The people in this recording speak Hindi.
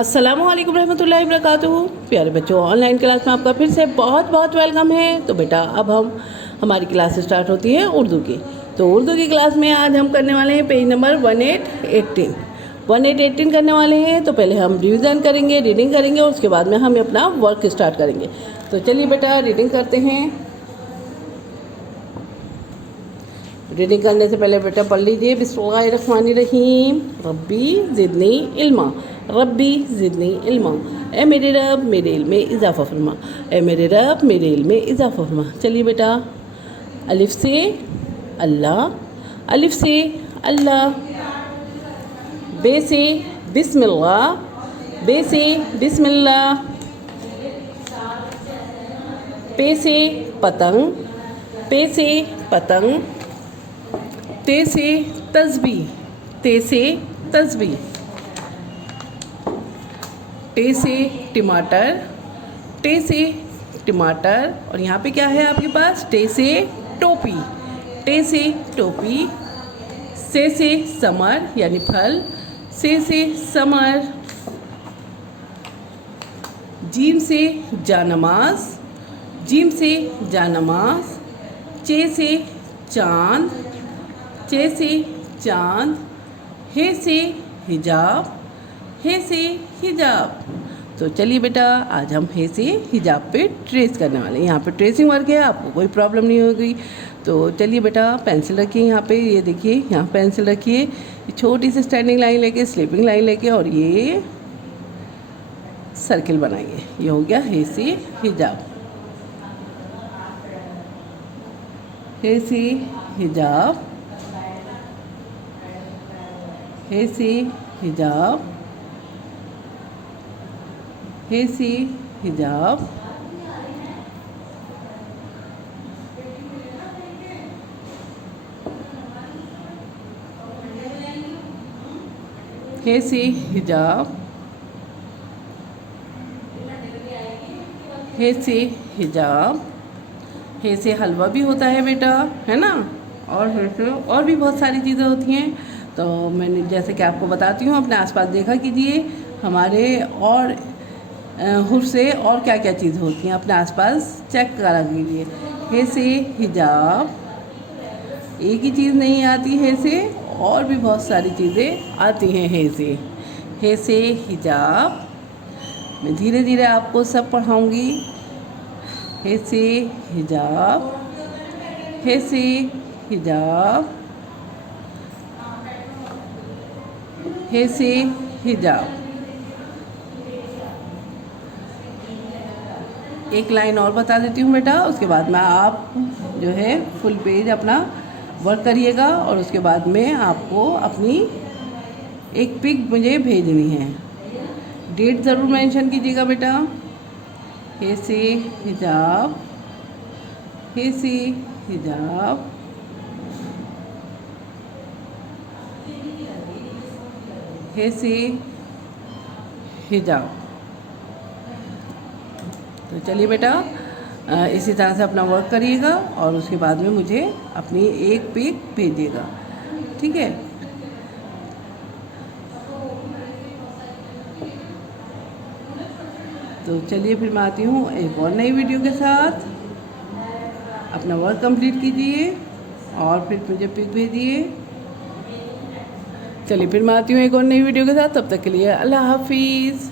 अस्सलामु अलैकुम रहमतुल्लाहि वबरकातुहू। प्यारे बच्चों, ऑनलाइन क्लास में आपका फिर से बहुत बहुत वेलकम है। तो बेटा अब हमारी क्लास स्टार्ट होती है उर्दू की। तो उर्दू की क्लास में आज हम करने वाले हैं पेज नंबर 1818 करने वाले हैं। तो पहले हम रिवीजन करेंगे, रीडिंग करेंगे और उसके बाद में हम अपना वर्क स्टार्ट करेंगे। तो चलिए बेटा रीडिंग करते हैं। रीडिंग करने से पहले बेटा पढ़ लीजिए बिस्मिल्लाहिर्रहमानिर्रहीम। रब्बी ज़िदनी इल्मा, रब्बी ज़िदनी इल्मा। ए मेरे रब मेरे इल्म में इजाफ़ा फरमा, ए मेरे रब मेरे इल्म में इजाफ़ा फरमा। चलिए बेटा, अलिफ से अल्लाह, अलिफ से अल्लाह। बे से बिस्मिल्लाह, बे से बिस्मिल्लाह। पे से पतंग, पे से पतंग। ते से तस्बीह, ते से तस्बीह। टे से टमाटर, टे से टमाटर। और यहाँ पे क्या है आपके पास? टे से टोपी, टे से टोपी। से समर यानी फल, से समर। जीम से जानमाज, जीम से जानमाज। चे से चाँद, चे से चाँद। हे से हिजाब, हे से हिजाब। तो चलिए बेटा आज हम हे से हिजाब पे ट्रेस करने वाले हैं। यहाँ पे ट्रेसिंग वर्क है, आपको कोई प्रॉब्लम नहीं होगी। तो चलिए बेटा पेंसिल रखिए यहाँ पे, ये देखिए यहाँ पेंसिल रखिए, छोटी सी स्टैंडिंग लाइन लेके, स्लीपिंग लाइन लेके और ये सर्किल बनाइए। ये हो गया हे से हिजाब, हे से हिजाब, हे से हिजाब, हे से हिजाब। हे से हिजाब, हे से हिजाब। हे से हलवा भी होता है बेटा, है ना। और हे से और भी बहुत सारी चीज़ें होती हैं। तो मैंने जैसे कि आपको बताती हूँ, अपने आसपास देखा कीजिए हमारे और हुर से और क्या क्या चीज़ें होती हैं, अपने आसपास चेक करा कीजिए। हे से हिजाब, एक ही चीज़ नहीं आती है से, और भी बहुत सारी चीज़ें आती हैं हे से। हे से हिजाब मैं धीरे धीरे आपको सब पढ़ाऊँगी। हे से हिजाब, हे से हिजाब, हे से हिजाब। एक लाइन और बता देती हूँ बेटा, उसके बाद में आप जो है फुल पेज अपना वर्क करिएगा और उसके बाद में आपको अपनी एक पिक मुझे भेजनी है। डेट ज़रूर मेंशन कीजिएगा बेटा। हे से हिजाब, हे से हिजाब, हे से हिजाब। तो चलिए बेटा इसी तरह से अपना वर्क करिएगा और उसके बाद में मुझे अपनी एक पिक भेजिएगा, ठीक है। तो चलिए फिर मैं आती हूँ एक और नई वीडियो के साथ। अपना वर्क कंप्लीट कीजिए और फिर मुझे पिक भेजिए। चलिए फिर मैं आती हूँ एक और नई वीडियो के साथ, तब तक के लिए अल्लाह हाफिज़।